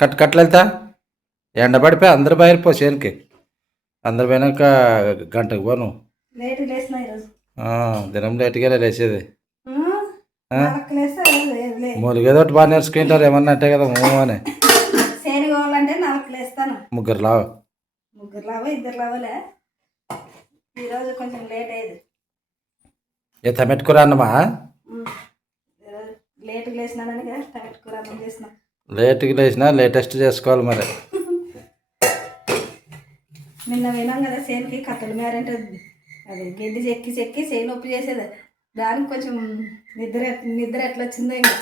కట్లు వెళ్తా ఎండబడిపోయి అందరు బయలుపో చేనుకి అందరు పోయినాక గంటకు పోను దినం లేట్గా లేచేది మూలిగేదో ఒకటి బాగా నేర్చుకుంటారు ఏమన్నా అంటే కదా అని ముగ్గురు లావు ఇద్దరు లావలే ఈరోజు కొంచెం లేట్ అయ్యేది ఏ టమాటో అన్నమా లేట్గా లేచినానని కదా టమాటో అన్నం చేసిన లేట్గా లేచినా లేటెస్ట్ చేసుకోవాలి మరి నిన్న వినాం కదా చేనుకి కట్టలు మేరంటే అది గడ్డి చెక్కి చెక్కి చేయి నొప్పి చేసేది దానికి కొంచెం నిద్ర ఎట్లా వచ్చిందో ఇంకా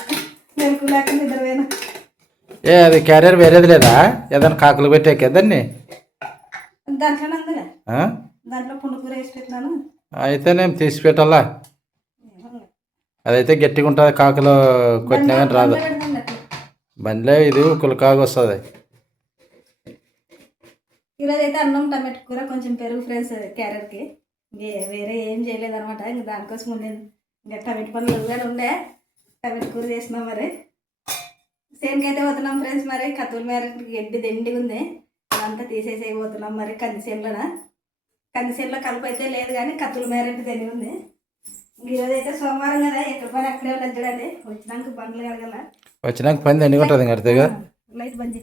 మెలకు లేక నిద్ర పోయినా అది క్యారియర్ వేరేది లేదా ఏదైనా కాకులు పెట్టాకే దాన్ని దాంట్లోనే ఉందిలే దాంట్లో పుండుకూర వేసి పెట్టినాను అయితే నేను తీసి పెట్టాలా అదైతే గట్టిగా ఉంటుంది కాకులు కొట్టినా కానీ రాదు బండిలో ఇది కులకాగు వస్తుంది ఈరోజు అయితే అన్నం టమాటో కూర కొంచెం పెరుగు ఫ్రెండ్స్ క్యారెట్కి వేరే ఏం చేయలేదు అనమాట ఇంకా దానికోసం ఉండేది ఇంకా టమాటో పనులు కానీ ఉండే టమాటో కూర చేసినాం మరి సేనుకైతే పోతున్నాం ఫ్రెండ్స్ మరి కత్తుల మేరకి గడ్డి దండిగా ఉంది అదంతా తీసేసి పోతున్నాం మరి కందిసేనులో కలుపు అయితే లేదు కానీ కత్తుల మేరంటే దండి ఉంది ఈరోజు అయితే సోమవారం కదా ఎక్కడ పని అక్కడే ఉన్నది చూడండి వచ్చినాక బండ్లు కడగల వచ్చినాక పని దండిగా ఉంటుంది కడితేగా లైట్ బంద్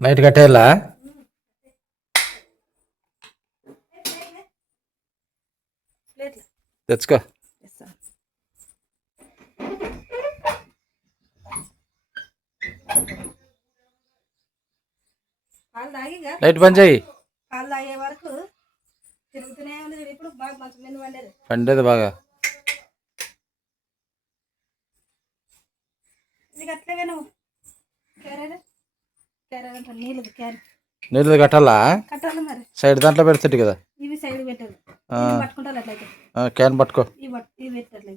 లైట్ కట్టేయాలా తెచ్చుకో పాలు తాగి లైట్ బంద్ చేయి పాలు తాగే వరకు తిరుగుతూనే ఉంది ఇప్పుడు బాగా మంచి మీద పండేది పండేది బాగా నీకు అట్లాగే నువ్వు నీళ్ళు కట్టాలా కట్టాలి మరి సైడ్ దాంట్లో పెడుతుంది కదా ఇవి సైడ్ పెట్టాలి పట్టుకుంటారు అట్లయితే క్యాన్ పట్టుకో ఇవి పెట్టాలి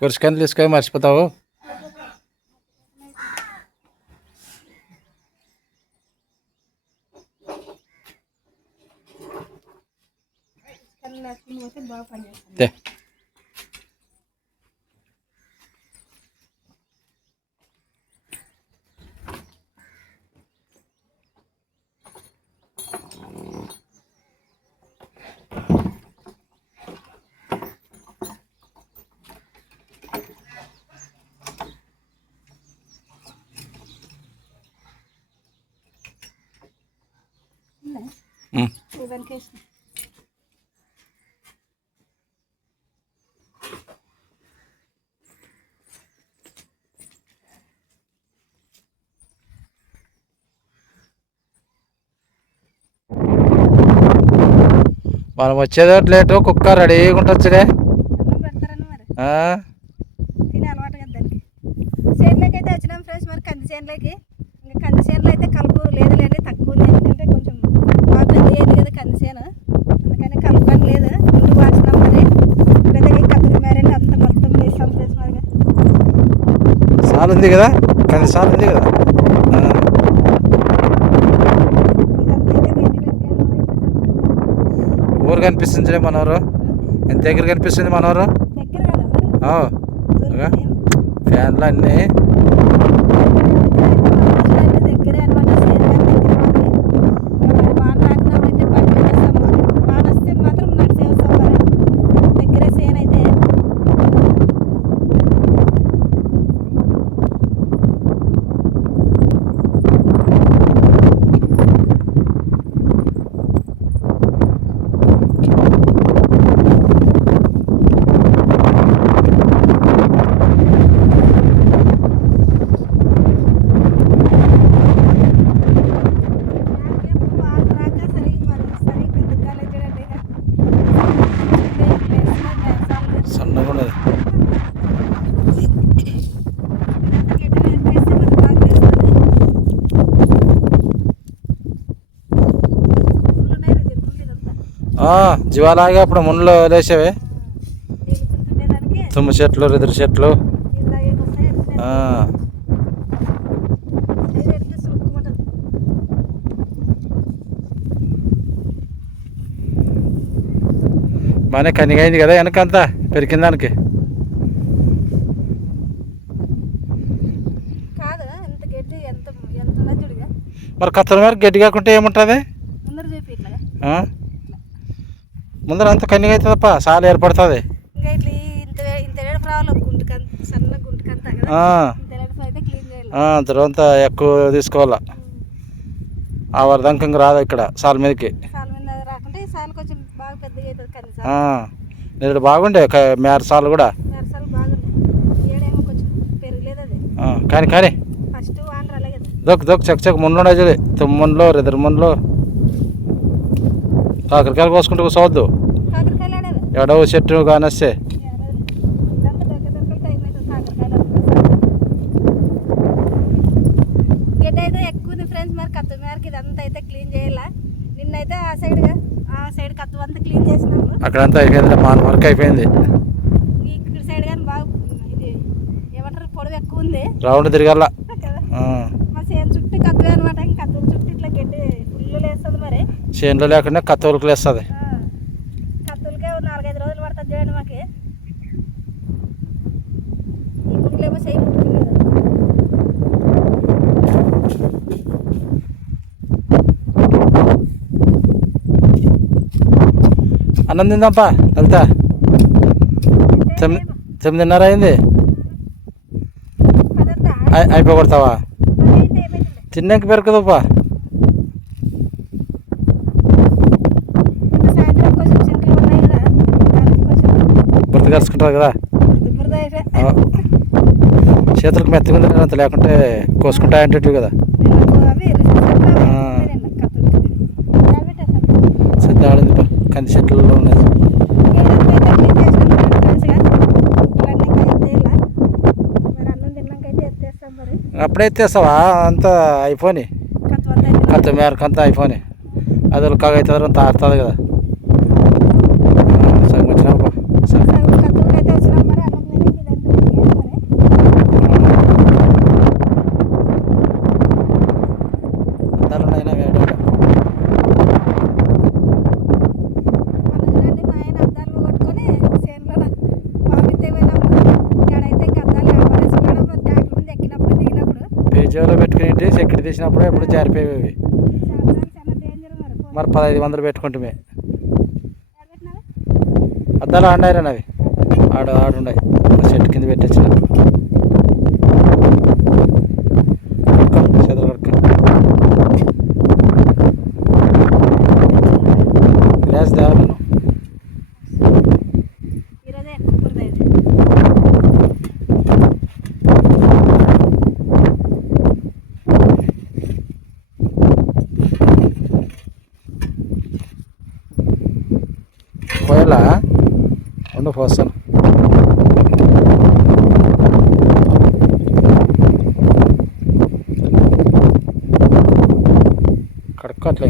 కుర్చీకని తీసుకొని మర్చిపోతావు బాగా పనిచేస్తుంది మనం వచ్చేదో లేటు కుక్క రెడీగా ఉంటొచ్చులే తినే అలవాటు కదా దానికి చేనులోకి అయితే వచ్చినాం ఫ్రెండ్స్ మరి కంది చేనులోకి ఇంకా కంది చేనులో అయితే కలుపు లేదు లేని తక్కువ ఉంది ఎందుకంటే కొంచెం బాగా పెద్ద అయింది కదా కంది చేను అందుకని కలుపు పని లేదు ఇంటికి వాచినాం మరి పెద్దగా కత్తులు మేరండి అంతా మొత్తం వేస్తాం ఫ్రెండ్స్ మరిగా సాల్ ఉంది కదా కంది సాల్ ఉంది కదా ఊరు కనిపిస్తుంది మనవరు ఎంత దగ్గర కనిపిస్తుంది మనవరు ఫ్యాన్లు అన్నీ జీవాలాగే అప్పుడు ముళ్ళు లేచేవే తుమ్మ చెట్లు ఎదురు చెట్లు బాగానే కనిగా అయింది కదా వెనకంతా పెరికిన దానికి. కాదు ఎంత గడ్డి ఎంత ఎంత ఉన్నది చూడుగా. మరి కత్తల మీద గడ్డి కాకుంటే ఏముంటుంది? ముందర చూపి ఇట్లాగా. ముందర అంత కన్నిగా అవుతుందప్ప, చాలా ఏర్పడుతుంది. ఇంకా ఇట్లా ఇంత ఇంత ఏడు రావాలి గుంటుకంత సన్న గుంటుకంతా కదా. ఇంత ఏడు అయితే క్లీన్ చేయాలి. అంతా ఎక్కువ తీసుకోవాలా. ఆ వరదంక ఇంక రాదు ఇక్కడ సాల మీదకి. సాల మీద రాకుంటే ఈ సాలు కొంచెం బాగా పెద్దగా అవుతుంది. కంది సాలు నేను బాగుండే మేర సాలు కూడా. మేర సాలు బాగుంది. ఏడేమో కొంచెం పెరగలేదు అది. కానీ ఫస్ట్ వాన రాలే కదా. దొక్కు చెక్క మున్లో చూడు, తుమ్మన్లో రెదరు మున్లో కాకరకాయలు కోసుకుంటూ కూర్చోవద్దు. కాకరకాయలు ఆడేది ఎడవ చెట్టు కానొస్తే గడ్డ అయితే ఎక్కువ ఉంది ఫ్రెండ్స్. మరి కత్తు మేరకి ఇదంతా అయితే క్లీన్ చేయాలా. నిన్నైతే ఆ సైడ్ కత్తు అంతా క్లీన్ చేసినాము. అక్కడంతా అయిపోయింది, మాన వరకు అయిపోయింది. ఇక్కడ సైడ్ కానీ బాగా ఇది ఏమంటారు పొడవు ఎక్కువ ఉంది. రౌండ్ తిరగాల మా చేను చుట్టూ కత్తువే అనమాట. ఇంకా కత్తుల చుట్టూ ఇట్లా గడ్డి ఫుల్ వేస్తుంది. మరి చేనులో లేకుండా కత్తవులకు లేస్తుంది. కత్తులకే 4-5 రోజులు పడుతుంది చూడండి మాకు. ఈ ముగ్గులేమో చేయి ముట్టుకునేది. అన్నం తిందాంపా లలిత. 9:30 అయింది. అయిపోగొడతావా? తిన్నాక పెరకదుపా. సాయంత్రం కొంచెం చింతలు ఉన్నాయి కదా, బురద కలుసుకుంటుంది కదా. బురద అయితే చేతులకు మెత్తగా ఉంది అంత, లేకుంటే కోసుకుంటాయంటే కదా. అవి సద్ది ఆడింది కంది చెట్లలో ఉన్నది. అప్పుడే ఎత్తేస్తావా? అంతా అయిపోయి కత్త మేరకంతా అయిపోయి అది ఉల్కాగా అవుతుంది, అంత ఆడుతుంది కదా. సగం వచ్చినావు అద్దాలు ఉన్నాయినా వేయడం. పేజీలో పెట్టుకుని సెక్యూరిటీ తీసినప్పుడు ఎప్పుడు జారిపోయేవి. మరి 1500 పెట్టుకుంటే అద్దాలు ఆడినాయిరా అవి. ఆడున్నాయి చెట్టు కింద పెట్టించిన చేతులు కడుక్క. గ్లాస్ దేవాలి నేను. పోయాలా ఉండు పోస్తాను. కడుక్కోట్లే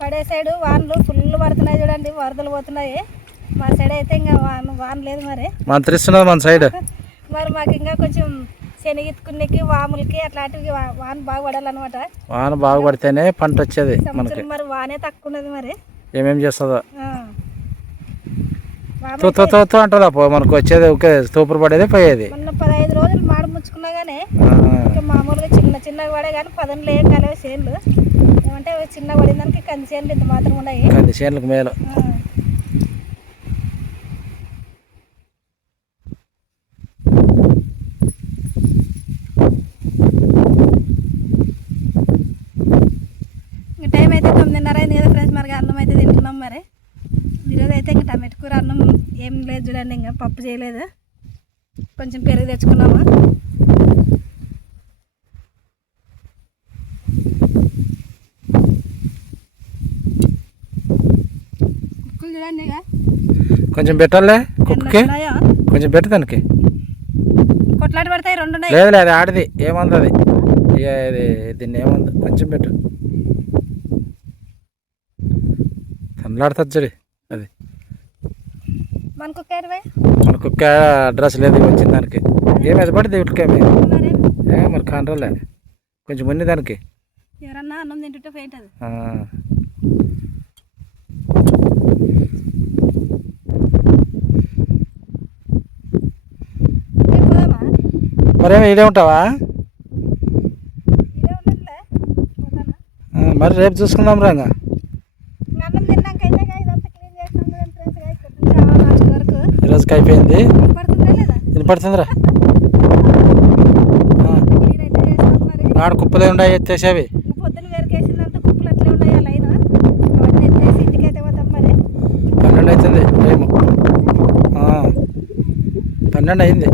పడే సైడు వానలు ఫుల్ పడుతున్నాయి చూడండి, వరదలు పోతున్నాయి. మా సైడ్ అయితే ఇంకా వాన లేదు. మరి మంత్రిస్తున్నది మన సైడ్. మరి మాకు ఇంకా కొంచెం శనగెత్తుకునేకి వాములకి అట్లాంటివి వాన బాగా పడాలన్నమాట. వాన బాగా పడితేనే పంట వచ్చేది మనకి. మరి వానే తక్కువ ఉన్నది. మరి ఏమేం చేస్తుందో అంటుందా మనకు వచ్చేది. ఓకే సూపర్ పడేది పోయేది. మొన్న 15 రోజులు మాడ ముచ్చుకున్నా కానీ ఇంకా మామూలుగా చిన్నగా పడే కానీ పదనలు ఏం కాలేవు చేనులు. ఏమంటే చిన్నగా పడిందానికి కంది చేనులు ఇంత మాత్రం ఉన్నాయి. కంది చేనులకు మేలు. టైం అయితే 9:30 అయింది కదా ఫ్రెండ్స్. మరి అన్నం అయితే తింటున్నాం. మరి ఈరోజు అయితే ఇంకా టమాటో కూర అన్నం ఏం లేదు చూడండి. ఇంకా పప్పు చేయలేదు, కొంచెం పెరుగు తెచ్చుకున్నాము. కుక్కలు చూడండి ఇక కొంచెం పెట్టాలే కుక్కకి, కొంచెం పెట్టు దానికి. కొట్లాట పడతాయి 2 ఉన్నాయి. లేదు లేదు ఆడిది ఏమంది అది. ఇది దీన్ని ఏమంది కొంచెం పెట్టు. తనలాడుతుంది చూడు అది. మన కుక్క ఎరువై మన కుక్క అడ్రస్ లేదు వచ్చింది దానికి ఏమి పడింది ఇటుకేమి మరి కాంట్రోలే కొంచెం ఉంది దానికి ఎవరన్నా అన్నం తింటుంటే పోయింటది. మరేమి ఇడే ఉంటావా? మరి రేపు చూసుకుందాం రాగా. ఈరోజుకి అయిపోయింది. వినపడుతుందిరా. ఆడ కుప్పలే ఉన్నాయి ఎత్తేసేవి. పొద్దున వేరుకేసిందంతా కుప్పలు అట్లే ఉన్నాయి. ఆ లైన్ అవన్నీ ఎత్తేసి ఇంటికి అయితే పోతాం. మరి 12 అవుతుంది టైము. 12 అయింది.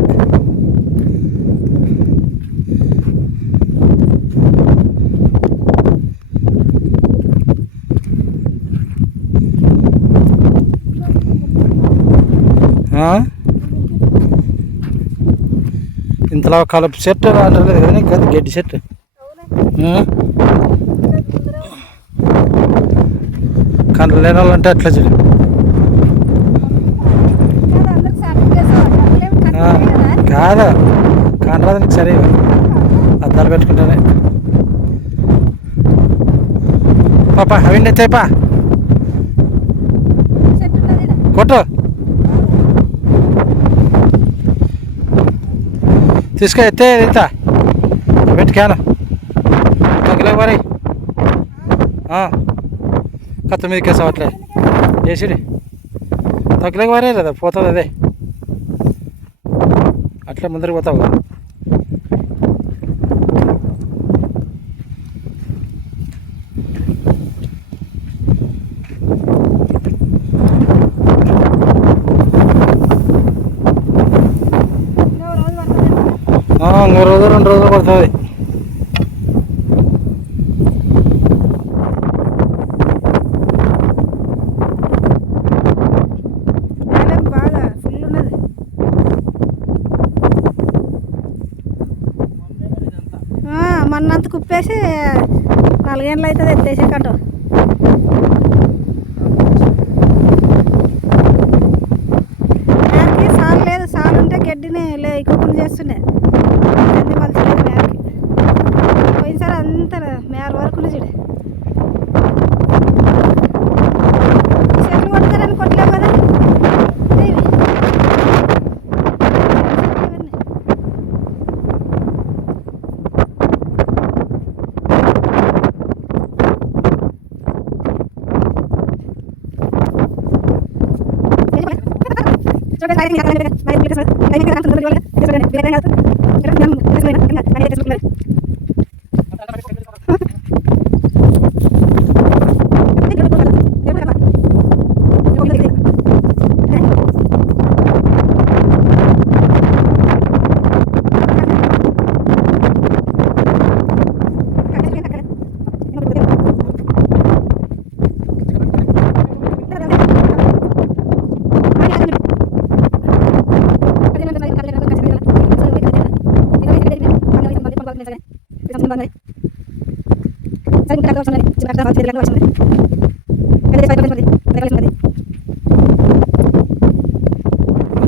ఇంతలో కలుపు చెట్టు అంటలేదు కదా నీకు, అది గడ్డి చెట్టు. కండ్లు లేని వాళ్ళు అంటే అట్లా చూడు. కాదా కానరాదు నీకు సరే అద్దాలు పెట్టుకుంటానే. పాప అవి ఎత్తాయిపా కొట్టు తీసుకో ఎత్తే ఇంత పెట్టుకాను తగ్గలే మరి కత్త మీదకి వేసావు అట్లే వేసిడి తగ్గలేక మరే లేదా పోతుంది అదే అట్లా ముందరికి పోతావు. మూడు రోజులు 2 రోజులు పడుతుంది. బాగా ఫుల్ ఉన్నది. మొన్నంత కుప్పేసి 4 ఏళ్ళు అవుతుంది ఎత్తేసే కంట. మేరకి సాలు లేదు. సాలు ఉంటే గడ్డిని కుక్కలు చేస్తున్నాయి. గడ్డి మలచలేదు మేరకి. పోయినసారి అంతా మేర వరకు చూడు. చెట్లు కొడతారని కొట్టలేవు కదా.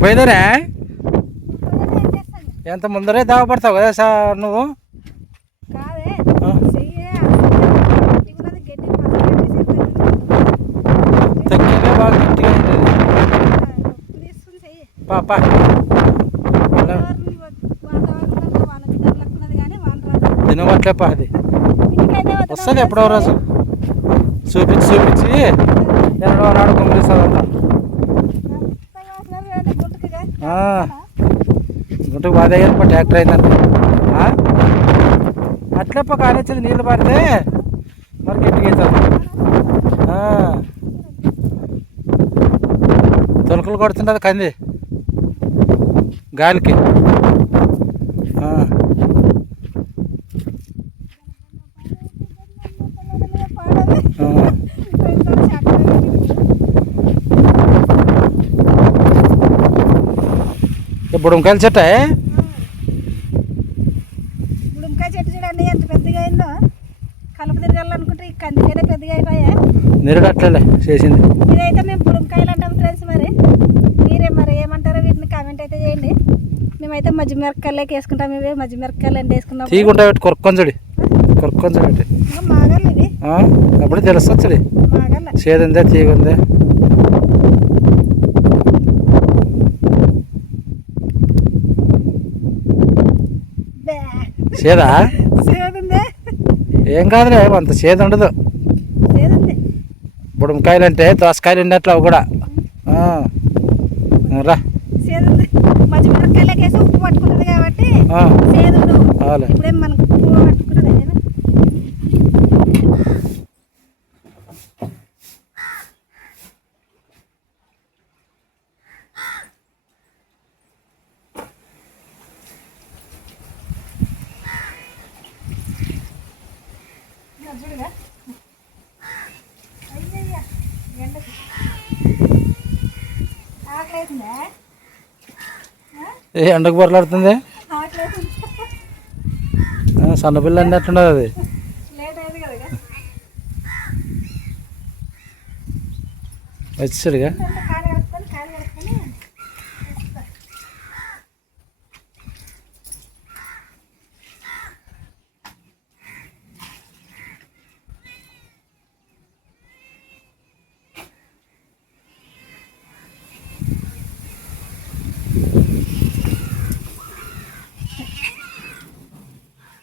పోయిదరే ఎంత ముందరే దావపడతావు కదా సార్ నువ్వు. తగ్గిగా బాగా గట్టిగా పాప తినవట్లేపా. అది వస్తుంది ఎప్పుడో రోజు చూపించి ఎన్నో నాడు కుమ్మరిస్తుందంతా. గుంటుకు బాధ అయ్యారు ట్రాక్టర్ అయిందంట. అట్లేప కానిచ్చింది నీళ్ళు పడితే మరి గట్టిగా అవుతుంది. తొలకలు కొడుతుంటుంది కంది గాలికి. బుడంకాయల చెట్టు బుడంకాయ చెట్టు చూడండి ఎంత పెద్దగా అయిందో. కలుపు తిరగాలనుకుంటే ఈ కందికైనా పెద్దగా అయిపోయా. నిరుడు అట్లే చేసింది. ఇదైతే మేము బుడంకాయలు అంటాం ఫ్రెండ్స్. మరి మీరేం మజ్జి మిరపకాయలకి వేసుకుంటాం. ఇవి మజ్జి మిరపకాయలు అంటే వేసుకున్నాం. తీగుంటా పెట్టి కొరుక్కొని చూడి, కొరుక్కొని చూడండి. మాగాలి ఇది అప్పుడే తెలుస్తుంది చూడి, మాగాల చేదుందే తీగుందే. చేదా సేదుందే ఏం కాదులే, అంత చేదు ఉండదు. సేదుంది బుడంకాయలు అంటే దోసకాయలు ఉన్నట్లు అవి కూడా. రా సేదుంది. మజ్జి మిరపకాయలకి వేసి ఉప్పు పట్టుకున్నది కాబట్టి సేదుండు. ఇప్పుడేం మనకు ఉప్పు పట్టుకున్నది. చూడగా అయ్యయ్యా ఎండకి ఆకలి అవుతుందా? ఏ ఎండకు పొరలాడుతుంది, ఆకలి అవుతుంది. సన్నపిల్ల అన్నట్టున్నది అది. లేట్ అయింది కదా వచ్చేసరిగా కాలు కడుక్కొని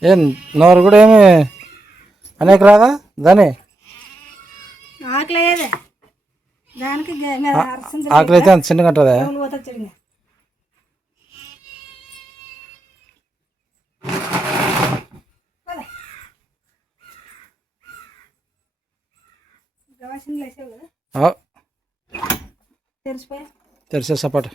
ఏం నోరు కూడా ఏమి అనేక రాదా దాని ఆకలి అయ్యేదే దానికి ఆకలి అయితే అంత చిన్నగా ఉంటుందా? పోతా చెడిగా గవాసిన్లు వేసావు కదా తెరిచిపోయా తెరిసే సపాటు.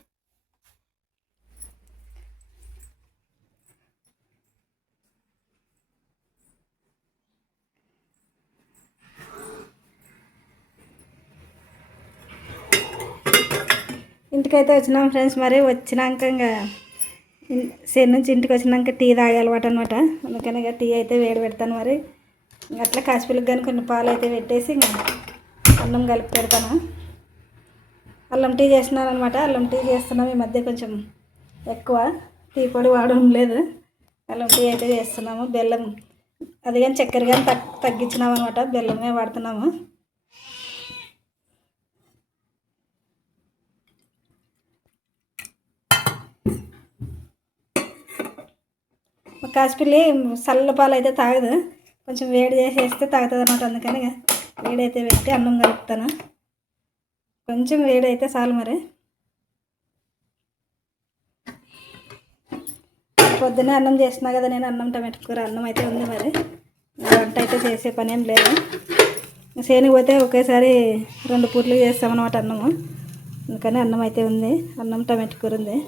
ఇంటికైతే వచ్చినాం ఫ్రెండ్స్. మరి వచ్చినాక ఇంకా సేను నుంచి ఇంటికి వచ్చినాక టీ తాగే అలవాటు అనమాట. అందుకని ఇక టీ అయితే వేడి పెడతాను. మరి అట్లా కాసిపిల్లకి కానీ కొన్ని పాలు అయితే పెట్టేసి ఇంకా అన్నం కలిపి పెడతాను. అల్లం టీ చేస్తున్నాను అనమాట. అల్లం టీ చేస్తున్నాం. ఈ మధ్య కొంచెం ఎక్కువ టీ పొడి వాడడం లేదు. అల్లం టీ అయితే చేస్తున్నాము. బెల్లం అది కానీ చక్కెర కానీ తగ్గించినాం అనమాట. బెల్లమే వాడుతున్నాము. కాసిపిల్లి చల్ల పాలు అయితే తాగదు, కొంచెం వేడి చేసేస్తే తాగుతుంది అనమాట. అందుకని వేడైతే పెట్టి అన్నం కలుపుతాను. కొంచెం వేడి అయితే చాలు. మరి పొద్దున్నే అన్నం చేస్తున్నా కదా నేను, అన్నం టమాటా కూర అన్నం అయితే ఉంది. మరి వంట అయితే చేసే పని ఏం లేదు. సేనికి పోతే ఒకేసారి 2 పూట్లు చేస్తామన్నమాట అన్నము. అందుకని అన్నం అయితే ఉంది. అన్నం టమాటా కూర ఉంది.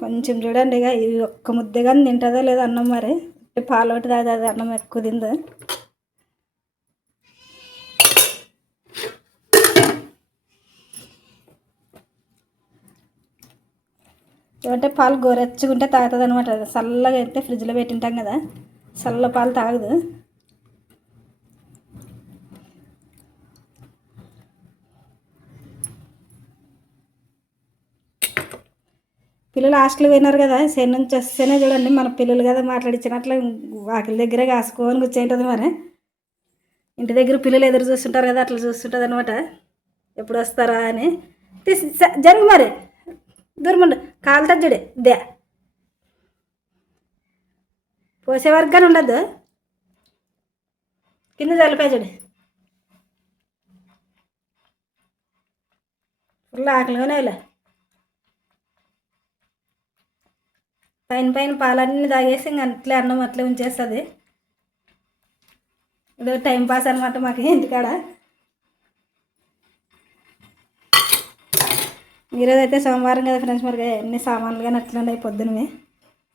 కొంచెం చూడండి, ఇక ఇది ఒక్క ముద్ద కానీ తింటుందో లేదో అన్నం. మరి పాలు ఒకటి తాగుతుంది, అన్నం ఎక్కువ తింది. అంటే పాలు గోరెచ్చుకుంటే తాగుతుంది అనమాట. చల్లగా అయితే ఫ్రిడ్జ్లో పెట్టింటాం కదా, చల్ల పాలు తాగదు. పిల్లలు హాస్టల్ పోయినారు కదా, సేను నుంచి వస్తేనే చూడండి మన పిల్లలు కదా మాట్లాడించినట్లు వాకిల దగ్గరే కాసుకొని కూర్చుంటుంది. మరి ఇంటి దగ్గర పిల్లలు ఎదురు చూస్తుంటారు కదా, అట్లా చూస్తుంటుంది అనమాట. ఎప్పుడు వస్తారా అని. జరుగు మరి దూరముండు, కాలుతుంది చూడే దే పోసే వరకు కానీ ఉండద్దు. కింద చల్లిపోయి చూడు, ఫుల్ ఆకలిగానే ఇలా పైన పాలన్నీ తాగేసి ఇంక అట్లే అన్నం అట్లే ఉంచేస్తుంది. ఇది టైం పాస్ అనమాట మాకు ఇంటికాడ. ఈరోజు అయితే సోమవారం కదా ఫ్రెండ్స్. మరి అన్ని సామాన్లు కానీ అట్లా ఉన్నాయి పొద్దున్నవి.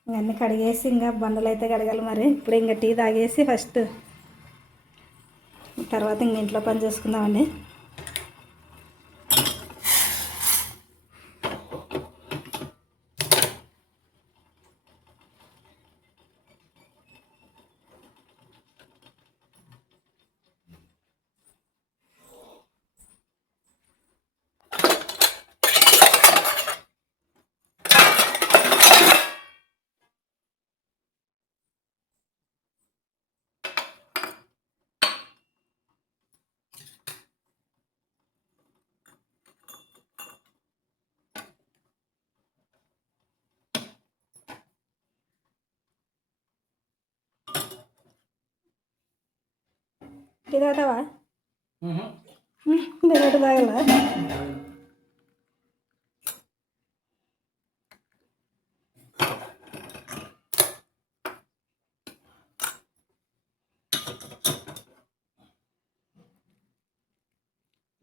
ఇంక అన్నీ కడిగేసి ఇంకా బండలు అయితే కడగాలి. మరి ఇప్పుడు ఇంకా టీ తాగేసి ఫస్ట్ తర్వాత ఇంక ఇంట్లో పని చేసుకుందామండి. టీ తాగుతావా నేను తాగలా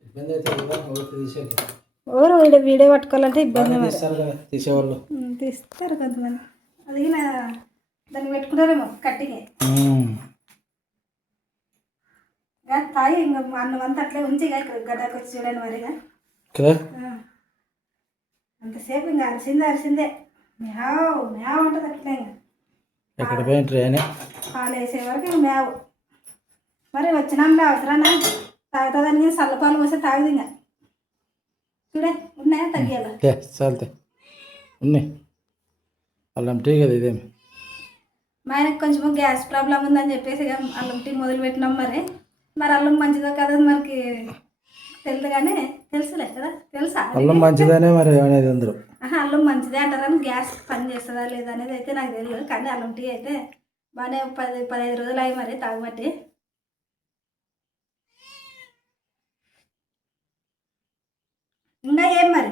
ఇబ్బంది అవుతుంది కదా ఊరికి తీసేది. ఎవరు వీడియో పట్టుకోవాలంటే ఇబ్బంది మరి. తీస్తారు కదా తీసేవాళ్ళు. తీస్తారు కొంతమంది. అది దాన్ని పెట్టుకుంటారేమో కట్టిగా తాగి ఇంకా అన్నం అంతా అట్లే ఉంచి ఇక్కడ గడ్డకు వచ్చి చూడండి మరిగా కదా. అంతసేపు ఇంకా అరిసిందే మ్యావ్ మ్యావ్ ఉంటుంది అట్లే ఇంకా ఎక్కడ పోయింటారు అని పాలు వేసే వరకు ఇంకా మ్యావ్. మరి వచ్చినాంలే అవసరానా తాగుతుందని చల్లపాలు పోస్తే తాగుది ఇంకా చూడే ఉన్నాయా తగ్గియాలా చాలితే ఉన్నాయి అల్లం టీ కదా ఇదేమి. మా ఆయనకు కొంచెం గ్యాస్ ప్రాబ్లం ఉందని చెప్పేసి ఇక అల్లం టీ మొదలు పెట్టినాం. మరి అల్లం మంచిదో కదా మనకి తెలుసు కానీ తెలుసులే కదా తెలుసా అల్లం మంచిదనే మరి అనేది అందరూ. అల్లం మంచిదే అంటారని గ్యాస్ పని చేస్తుందా లేదా అనేది అయితే నాకు తెలియదు. కానీ అల్లం టీ అయితే బాగానే 10-15 రోజులు అయ్యి మరి తాగబట్టి. ఇంకా ఏం మరి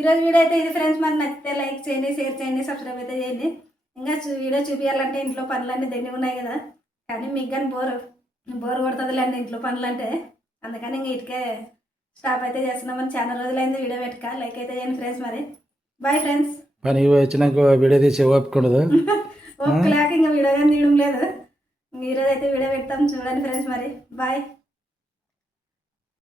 ఈరోజు వీడియో అయితే ఇది ఫ్రెండ్స్. మరి నచ్చితే లైక్ చేయండి, షేర్ చేయండి, సబ్స్క్రైబ్ అయితే చేయండి. ఇంకా వీడియో చూపించాలంటే ఇంట్లో పనులన్నీ దండి ఉన్నాయి కదా. కానీ మీకు కానీ బోర్ కొడుతుందిలేండి ఇంట్లో పనులు అంటే. అందుకని ఇంక ఇటుకే స్టాప్ అయితే చేస్తున్నామని చాలా రోజులైంది వీడియో పెట్టక. లైక్ అయితే చేయండి ఫ్రెండ్స్. మరి బాయ్ ఫ్రెండ్స్. పని వచ్చినాక వీడియో తీసి ఓపుకుండదు ఒక్కలేక ఇంకా వీడియో కానీ తీయడం లేదు. ఈరోజు అయితే వీడియో పెడతాం చూడండి ఫ్రెండ్స్. మరి బాయ్.